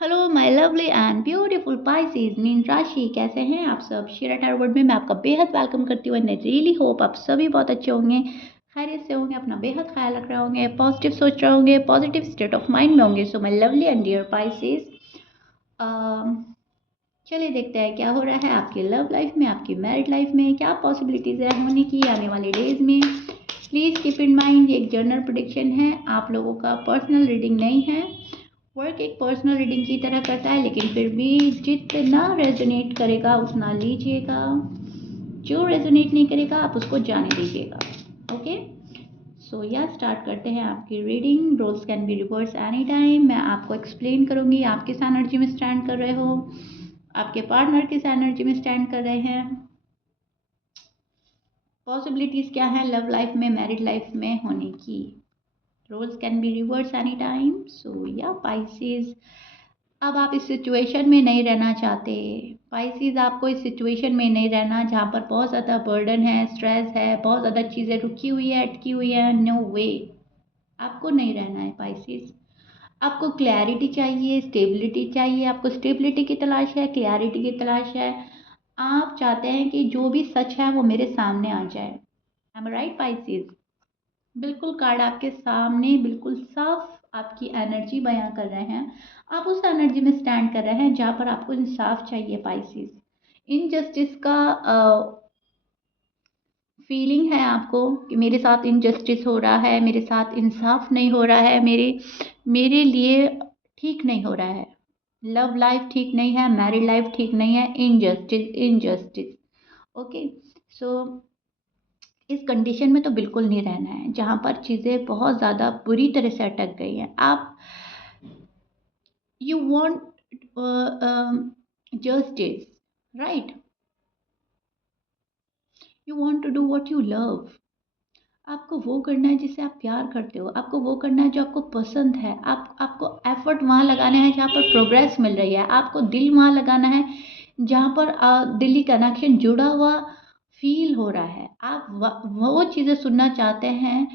Hello my lovely and beautiful Pisces mean राशि, कैसे हैं आप सब। शेरा टारवर्ड में मैं आपका बेहद वेलकम करती हूँ एंड आई रियली होप आप सभी बहुत अच्छे होंगे, खैरियत से होंगे, अपना बेहद ख्याल रख रहे होंगे, पॉजिटिव सोच रहे होंगे, पॉजिटिव स्टेट ऑफ माइंड में होंगे। So my lovely and dear Pisces, चलिए देखते हैं क्या हो रहा है आपकी लव लाइफ में, आपकी मैरिड लाइफ में, क्या पॉसिबिलिटीज़ है होने की आने वाले डेज में। प्लीज़ कीप इन माइंड ये एक जनरल प्रेडिक्शन है, आप लोगों का पर्सनल रीडिंग नहीं है। वर्क एक पर्सनल रीडिंग की तरह करता है, लेकिन फिर भी जितना रेजोनेट करेगा उतना लीजिएगा, जो रेजोनेट नहीं करेगा आप उसको जाने दीजिएगा। ओके, सो या स्टार्ट करते हैं आपकी reading. Roles can be reverse any time. मैं आपको एक्सप्लेन करूँगी आप किस एनर्जी में स्टैंड कर रहे हो, आपके पार्टनर किस एनर्जी में स्टैंड कर रहे हैं, पॉसिबिलिटीज़ क्या है लव लाइफ में, मैरिड लाइफ में होने की। Roles can be reverse any time. So yeah Pisces, अब आप इस सिचुएशन में नहीं रहना चाहते। पाइसेस, आपको इस सिचुएशन में नहीं रहना जहाँ पर बहुत ज़्यादा बर्डन है, स्ट्रेस है, बहुत ज़्यादा चीज़ें रुकी हुई है, अटकी हुई है। नो वे, आपको नहीं रहना है पाइसेस। आपको क्लैरिटी चाहिए, स्टेबिलिटी चाहिए, आपको स्टेबिलिटी की तलाश है, क्लैरिटी की तलाश है। आप चाहते हैं कि जो भी सच है वो मेरे सामने आ जाए। I am right Pisces? बिल्कुल, कार्ड आपके सामने बिल्कुल साफ आपकी एनर्जी बयां कर रहे हैं। आप उस एनर्जी में स्टैंड कर रहे हैं जहाँ पर आपको इंसाफ चाहिए पाइसेस। इनजस्टिस का फीलिंग है आपको कि मेरे साथ इनजस्टिस हो रहा है, मेरे साथ इंसाफ नहीं हो रहा है, मेरे लिए ठीक नहीं हो रहा है, लव लाइफ ठीक नहीं है, मैरिड लाइफ ठीक नहीं है, इनजस्टिस इनजस्टिस। ओके, सो इस कंडीशन में तो बिल्कुल नहीं रहना है जहाँ पर चीज़ें बहुत ज़्यादा बुरी तरह से अटक गई हैं। आप you want justice, right? You want to do what you love. आपको वो करना है जिससे आप प्यार करते हो, आपको वो करना है जो आपको पसंद है, आपको एफर्ट वहाँ लगाना है जहाँ पर प्रोग्रेस मिल रही है, आपको दिल वहाँ लगाना है जहाँ पर दिली कनेक्शन जुड़ा हुआ फील हो रहा है। आप वो चीज़ें सुनना चाहते हैं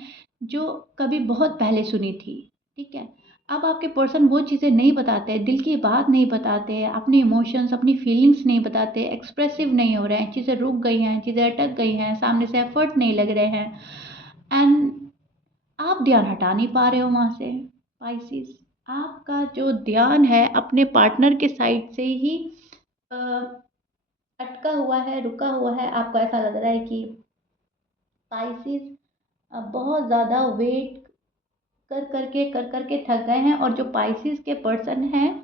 जो कभी बहुत पहले सुनी थी। ठीक है, अब आपके पर्सन वो चीज़ें नहीं बताते, दिल की बात नहीं बताते, अपने इमोशंस अपनी फीलिंग्स नहीं बताते, एक्सप्रेसिव नहीं हो रहे हैं, चीज़ें रुक गई हैं, चीज़ें अटक गई हैं, सामने से एफर्ट नहीं लग रहे हैं एंड आप ध्यान हटा नहीं पा रहे हो वहाँ से। पाइसेस, आपका जो ध्यान है अपने पार्टनर के साइड से ही अ, अटका हुआ है, रुका हुआ है। आपको ऐसा लग रहा है कि पाइसेस बहुत ज़्यादा वेट कर करके थक गए हैं, और जो पाइसेस के पर्सन हैं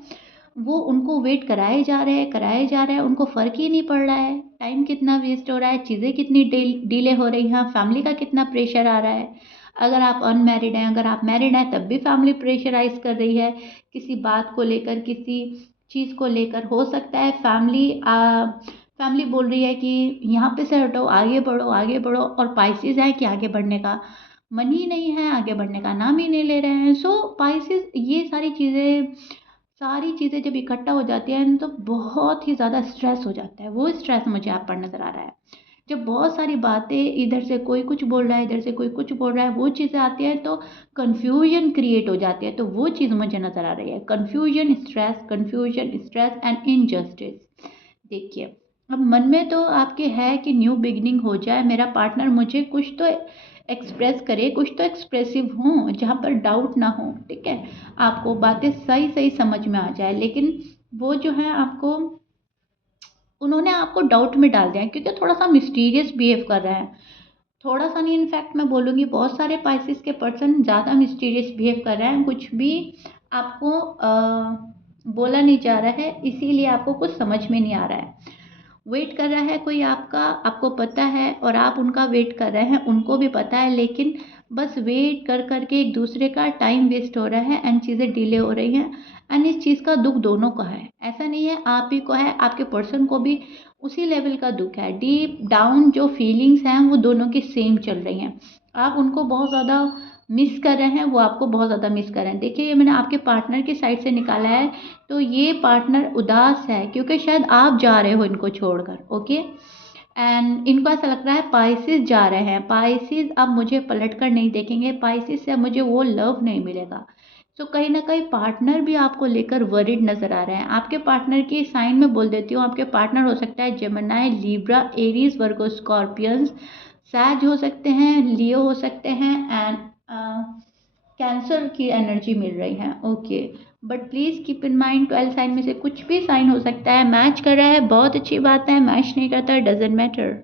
वो उनको वेट कराए जा रहे हैं, कराए जा रहे हैं, उनको फ़र्क ही नहीं पड़ रहा है। टाइम कितना वेस्ट हो रहा है, चीज़ें कितनी डिले हो रही हैं, फैमिली का कितना प्रेशर आ रहा है। अगर आप अनमैरिड हैं, अगर आप मैरिड हैं, तब भी फैमिली प्रेशराइज़ कर रही है किसी बात को लेकर, किसी चीज़ को लेकर। हो सकता है फैमिली बोल रही है कि यहाँ पे से हटो, आगे बढ़ो, आगे बढ़ो, और पाइसेस है कि आगे बढ़ने का मन ही नहीं है, आगे बढ़ने का नाम ही नहीं ले रहे हैं। सो पाइसेस, ये सारी चीज़ें जब इकट्ठा हो जाती हैं तो बहुत ही ज़्यादा स्ट्रेस हो जाता है। वो स्ट्रेस मुझे आप पर नज़र आ रहा है। जब बहुत सारी बातें, इधर से कोई कुछ बोल रहा है, इधर से कोई कुछ बोल रहा है, वो चीज़ें आती हैं तो कन्फ्यूजन क्रिएट हो जाती है। तो वो चीज़ मुझे नज़र आ रही है, कन्फ्यूजन स्ट्रेस एंड इनजस्टिस। देखिए, अब मन में तो आपके है कि न्यू बिगिनिंग हो जाए, मेरा पार्टनर मुझे कुछ तो एक्सप्रेस करे, कुछ तो एक्सप्रेसिव हो जहाँ पर डाउट ना हो। ठीक है, आपको बातें सही सही समझ में आ जाए, लेकिन वो जो है आपको, उन्होंने आपको डाउट में डाल दिया है क्योंकि थोड़ा सा मिस्टीरियस बिहेव कर रहे हैं। थोड़ा सा नहीं, इनफैक्ट मैं बोलूँगी बहुत सारे पाइसेस के पर्सन ज़्यादा मिस्टीरियस बिहेव कर रहे हैं। कुछ भी आपको बोला नहीं जा रहा है, इसीलिए आपको कुछ समझ में नहीं आ रहा है। वेट कर रहा है कोई आपका, आपको पता है, और आप उनका वेट कर रहे हैं, उनको भी पता है, लेकिन बस वेट कर करके एक दूसरे का टाइम वेस्ट हो रहा है एंड चीज़ें डिले हो रही हैं। एंड इस चीज़ का दुख दोनों का है, ऐसा नहीं है आप ही को है, आपके पर्सन को भी उसी लेवल का दुख है। डीप डाउन जो फीलिंग्स हैं वो दोनों की सेम चल रही हैं। आप उनको बहुत ज़्यादा मिस कर रहे हैं, वो आपको बहुत ज़्यादा मिस कर रहे हैं। देखिए, ये मैंने आपके पार्टनर की साइड से निकाला है, तो ये पार्टनर उदास है क्योंकि शायद आप जा रहे हो इनको छोड़कर। ओके, एंड इनको ऐसा लग रहा है पाइसेस जा रहे हैं, पाइसेस अब मुझे पलट कर नहीं देखेंगे, पाइसेस से अब मुझे वो लव नहीं मिलेगा। सो कहीं ना कहीं पार्टनर भी आपको लेकर वरिड नज़र आ रहे हैं। आपके पार्टनर की साइन में बोल देती हूँ, आपके पार्टनर हो सकता है Gemini, Libra, Aries, Virgo, Scorpions, Sag हो सकते हैं, लियो हो सकते हैं, एंड कैंसर की एनर्जी मिल रही है। Okay, but please keep in mind 12 sign में से कुछ भी साइन हो सकता है। मैच कर रहा है बहुत अच्छी बात है, मैच नहीं करता डजेंट मैटर।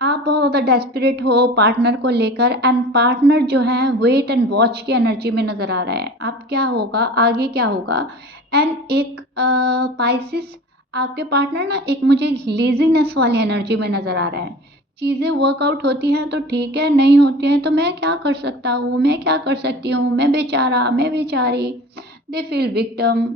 आप बहुत ज़्यादा डेस्परेट हो पार्टनर को लेकर, एंड पार्टनर जो है वेट एंड वॉच की एनर्जी में नज़र आ रहा है। अब क्या होगा, आगे क्या होगा। एंड एक पाइसिस, आपके पार्टनर ना एक मुझे लेजीनेस वाली एनर्जी में नज़र आ रहा है। चीज़ें वर्कआउट होती हैं तो ठीक है, नहीं होती हैं तो मैं क्या कर सकता हूँ, मैं क्या कर सकती हूँ, मैं बेचारा, मैं बेचारी। They feel victim.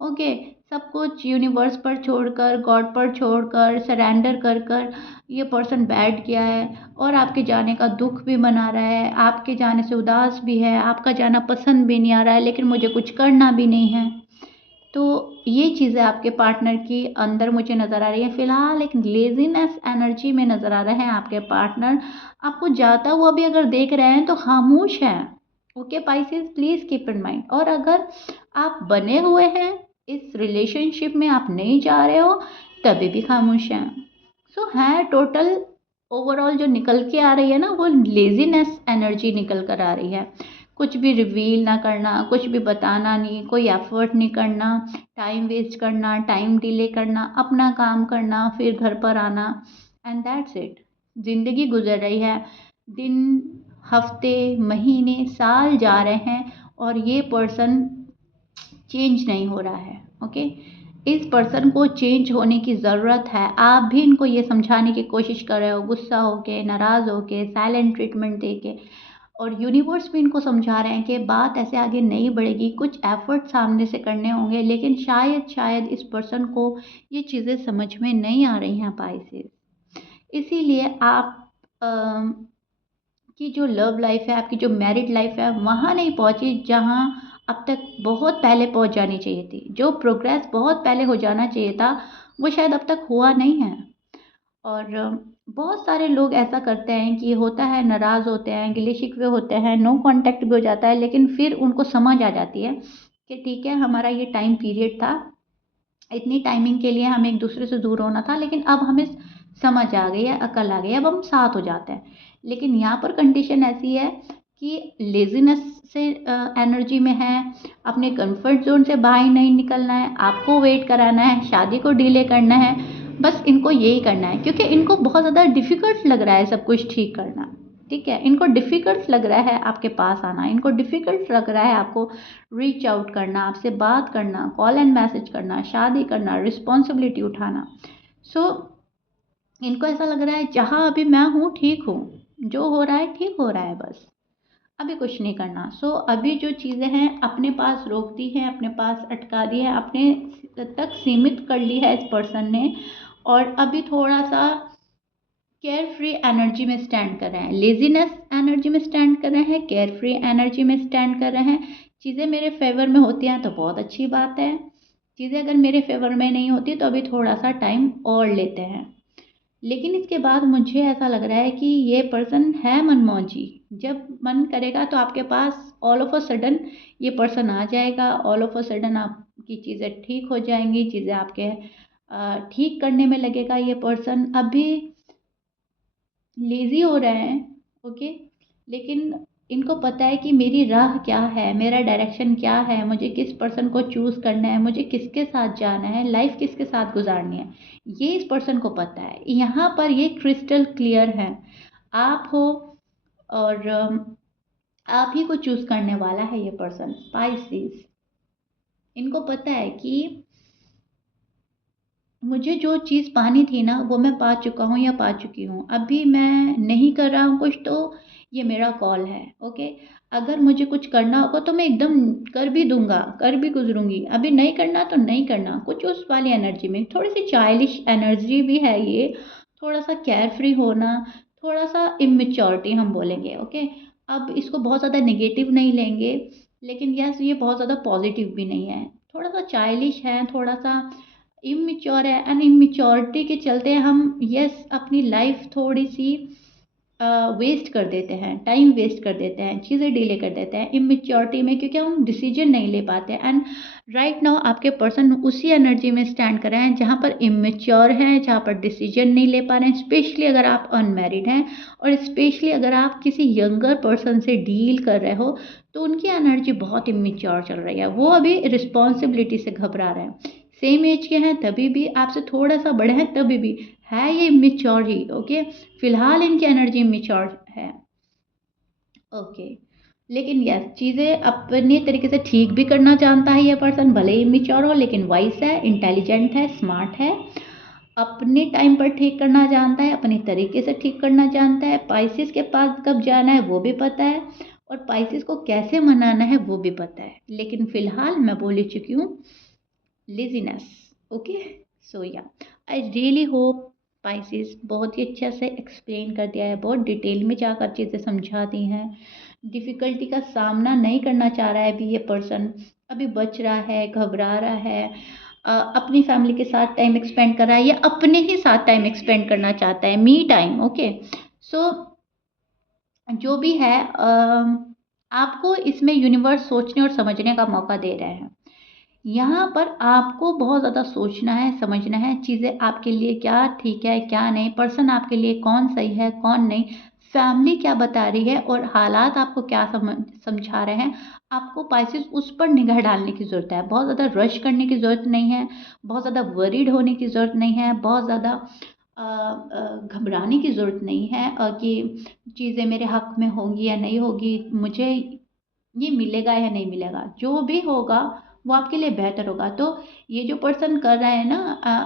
ओके, सब कुछ यूनिवर्स पर छोड़कर, गॉड पर छोड़कर, सरेंडर कर कर ये पर्सन बैठ गया है और आपके जाने का दुख भी मना रहा है, आपके जाने से उदास भी है, आपका जाना पसंद भी नहीं आ रहा है, लेकिन मुझे कुछ करना भी नहीं है। तो ये चीज़ें आपके पार्टनर की अंदर मुझे नज़र आ रही है। फिलहाल एक लेजीनेस एनर्जी में नज़र आ रहे हैं आपके पार्टनर। आपको जाता हुआ भी अगर देख रहे हैं तो खामोश है। Okay Pisces, please keep in mind. और अगर आप बने हुए हैं इस रिलेशनशिप में, आप नहीं जा रहे हो, तभी भी खामोश हैं। सो है टोटल ओवरऑल जो निकल के आ रही है ना, वो लेजीनेस एनर्जी निकल कर आ रही है। कुछ भी रिवील ना करना, कुछ भी बताना नहीं, कोई एफर्ट नहीं करना, टाइम वेस्ट करना, टाइम डिले करना, अपना काम करना, फिर घर पर आना, एंड दैट्स इट। ज़िंदगी गुजर रही है, दिन, हफ्ते, महीने, साल जा रहे हैं और ये पर्सन चेंज नहीं हो रहा है। ओके, इस पर्सन को चेंज होने की ज़रूरत है। आप भी इनको ये समझाने की कोशिश कर रहे हो, गुस्सा होके, नाराज़ होके, साइलेंट ट्रीटमेंट दे के, और यूनिवर्स भी इनको समझा रहे हैं कि बात ऐसे आगे नहीं बढ़ेगी, कुछ एफर्ट सामने से करने होंगे, लेकिन शायद इस पर्सन को ये चीज़ें समझ में नहीं आ रही हैं पाइसेस। इसीलिए आप की जो लव लाइफ है, आपकी जो मैरिड लाइफ है, वहाँ नहीं पहुँची जहाँ अब तक बहुत पहले पहुँच जानी चाहिए थी। जो प्रोग्रेस बहुत पहले हो जाना चाहिए था, वो शायद अब तक हुआ नहीं है। और बहुत सारे लोग ऐसा करते हैं कि होता है, नाराज़ होते हैं, गिले शिकवे होते हैं, नो कांटेक्ट भी हो जाता है, लेकिन फिर उनको समझ आ जाती है कि ठीक है, हमारा ये टाइम पीरियड था, इतनी टाइमिंग के लिए हमें एक दूसरे से दूर होना था, लेकिन अब हमें समझ आ गई है, अकल आ गई है, अब हम साथ हो जाते हैं। लेकिन यहाँ पर कंडीशन ऐसी है कि लेजीनेस से एनर्जी में है, अपने कंफर्ट जोन से बाहर नहीं निकलना है, आपको वेट कराना है, शादी को डिले करना है, बस इनको यही करना है, क्योंकि इनको बहुत ज़्यादा डिफ़िकल्ट लग रहा है सब कुछ ठीक करना। ठीक है, इनको डिफ़िकल्ट लग रहा है आपके पास आना, इनको डिफ़िकल्ट लग रहा है आपको रीच आउट करना, आपसे बात करना, कॉल एंड मैसेज करना, शादी करना, रिस्पॉन्सिबिलिटी उठाना। सो इनको ऐसा लग रहा है जहाँ अभी मैं हूँ ठीक हूँ, जो हो रहा है ठीक हो रहा है, बस अभी कुछ नहीं करना। सो अभी जो चीज़ें हैं अपने पास रोक दी है, अपने पास अटका दी है, अपने तक सीमित कर ली है इस पर्सन ने, और अभी थोड़ा सा केयर फ्री एनर्जी में स्टैंड कर रहे हैं, लेजीनेस एनर्जी में स्टैंड कर रहे हैं, केयर फ्री एनर्जी में स्टैंड कर रहे हैं। चीज़ें मेरे फेवर में होती हैं तो बहुत अच्छी बात है, चीज़ें अगर मेरे फेवर में नहीं होती तो अभी थोड़ा सा टाइम और लेते हैं। लेकिन इसके बाद मुझे ऐसा लग रहा है कि ये पर्सन है मनमौजी, जब मन करेगा तो आपके पास ऑल ऑफ अ सडन ये पर्सन आ जाएगा, ऑल ऑफ अ सडन आपकी चीज़ें ठीक हो जाएंगी, चीज़ें आपके ठीक करने में लगेगा ये पर्सन। अभी लेज़ी हो रहे हैं, ओके, लेकिन इनको पता है कि मेरी राह क्या है, मेरा डायरेक्शन क्या है, मुझे किस पर्सन को चूज़ करना है, मुझे किसके साथ जाना है, लाइफ किसके साथ गुजारनी है, ये इस पर्सन को पता है। यहाँ पर ये क्रिस्टल क्लियर है, आप हो और आप ही को चूज़ करने वाला है ये पर्सन स्पाइसिस। इनको पता है कि मुझे जो चीज़ पानी थी ना, वो मैं पा चुका हूँ या पा चुकी हूँ। अभी मैं नहीं कर रहा हूँ कुछ, तो ये मेरा कॉल है। ओके, अगर मुझे कुछ करना होगा तो मैं एकदम कर भी दूंगा, कर भी गुजरूंगी। अभी नहीं करना तो नहीं करना, कुछ उस वाली एनर्जी में, थोड़ी सी चाइल्डिश एनर्जी भी है ये, थोड़ा सा केयर फ्री होना, थोड़ा सा इमेच्योरिटी हम बोलेंगे। ओके, अब इसको बहुत ज़्यादा नेगेटिव नहीं लेंगे, लेकिन यस ये बहुत ज़्यादा पॉजिटिव भी नहीं है, थोड़ा सा चाइल्डिश है, थोड़ा सा इमेच्योर है, एंड इमेच्योरिटी के चलते हम यस अपनी लाइफ थोड़ी सी वेस्ट कर देते हैं, टाइम वेस्ट कर देते हैं, चीज़ें डिले कर देते हैं इमेच्योरिटी में, क्योंकि हम डिसीजन नहीं ले पाते। एंड राइट नाउ आपके पर्सन उसी एनर्जी में स्टैंड कर रहे हैं जहाँ पर इमेच्योर हैं, जहाँ पर डिसीजन नहीं ले पा रहे हैं, स्पेशली अगर आप अनमैरिड हैं और स्पेशली अगर आप किसी यंगर पर्सन से डील कर रहे हो, तो उनकी एनर्जी बहुत इमेच्योर चल रही है। वो अभी रिस्पॉन्सिबिलिटी से घबरा रहे हैं, सेम एज के हैं तभी भी, आपसे थोड़ा सा बड़े हैं तभी भी, है ये इमेच्योर ही। ओके, फिलहाल इनकी एनर्जी इमेच्योर है। ओके, लेकिन यस, चीज़ें अपने तरीके से ठीक भी करना जानता है ये पर्सन, भले ही इमेच्योर हो, लेकिन वाइस है, इंटेलिजेंट है, स्मार्ट है, अपने टाइम पर ठीक करना जानता है, अपने तरीके से ठीक करना जानता है, पाइसेस के पास कब जाना है वो भी पता है, और पाइसेस को कैसे मनाना है वो भी पता है। लेकिन फिलहाल मैं बोल ही चुकी हूँ, लेजीनेस। ओके, सो या आई रियली होप पाइसेस बहुत ही अच्छा से एक्सप्लेन कर दिया है, बहुत डिटेल में जाकर चीज़ें समझा दी हैं। डिफ़िकल्टी का सामना नहीं करना चाह रहा है अभी ये पर्सन, अभी बच रहा है, घबरा रहा है, अपनी फैमिली के साथ टाइम एक्सपेंड कर रहा है या अपने ही साथ टाइम एक्सपेंड करना चाहता है, मी टाइम। ओके, सो जो भी है, आपको इसमें यूनिवर्स सोचने और समझने का मौका दे रहे हैं। यहाँ पर आपको बहुत ज़्यादा सोचना है, समझना है, चीज़ें आपके लिए क्या ठीक है, क्या नहीं, पर्सन आपके लिए कौन सही है, कौन नहीं, फैमिली क्या बता रही है और हालात आपको क्या समझा रहे हैं। आपको पाइसेस उस पर निगाह डालने की ज़रूरत है, बहुत ज़्यादा रश करने की ज़रूरत नहीं है, बहुत ज़्यादा वरीड होने की ज़रूरत नहीं है, बहुत ज़्यादा घबराने की ज़रूरत नहीं है कि चीज़ें मेरे हक में होंगी या नहीं होगी, मुझे ये मिलेगा या नहीं मिलेगा। जो भी होगा वो आपके लिए बेहतर होगा। तो ये जो पर्सन कर रहे हैं ना,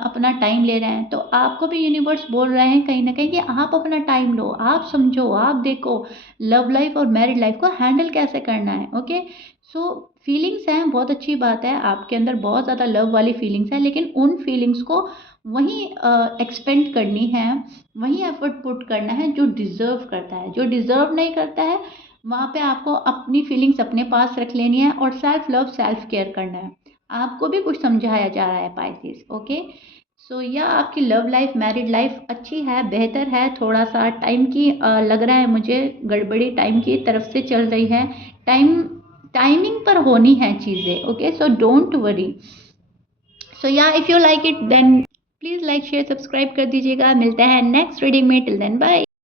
अपना टाइम ले रहे हैं, तो आपको भी यूनिवर्स बोल रहे हैं कहीं ना कहीं कि आप अपना टाइम लो, आप समझो, आप देखो लव लाइफ और मैरिड लाइफ को हैंडल कैसे करना है। ओके, सो फीलिंग्स हैं, बहुत अच्छी बात है, आपके अंदर बहुत ज़्यादा लव वाली फीलिंग्स हैं, लेकिन उन फीलिंग्स को वहीं एक्सपेंड करनी है, वहीं एफर्ट पुट करना है जो डिज़र्व करता है। जो डिज़र्व नहीं करता है वहाँ पे आपको अपनी फीलिंग्स अपने पास रख लेनी है और सेल्फ लव, सेल्फ केयर करना है। आपको भी कुछ समझाया जा रहा है पाइसेस। ओके, सो या आपकी लव लाइफ, मैरिड लाइफ अच्छी है, बेहतर है, थोड़ा सा टाइम की लग रहा है मुझे गड़बड़ी टाइम की तरफ से चल रही है। टाइमिंग पर होनी है चीज़ें। Okay, so don't worry. So yeah if you like it then please like share subscribe कर दीजिएगा। मिलते हैं नेक्स्ट रीडिंग में, टिल देन बाय।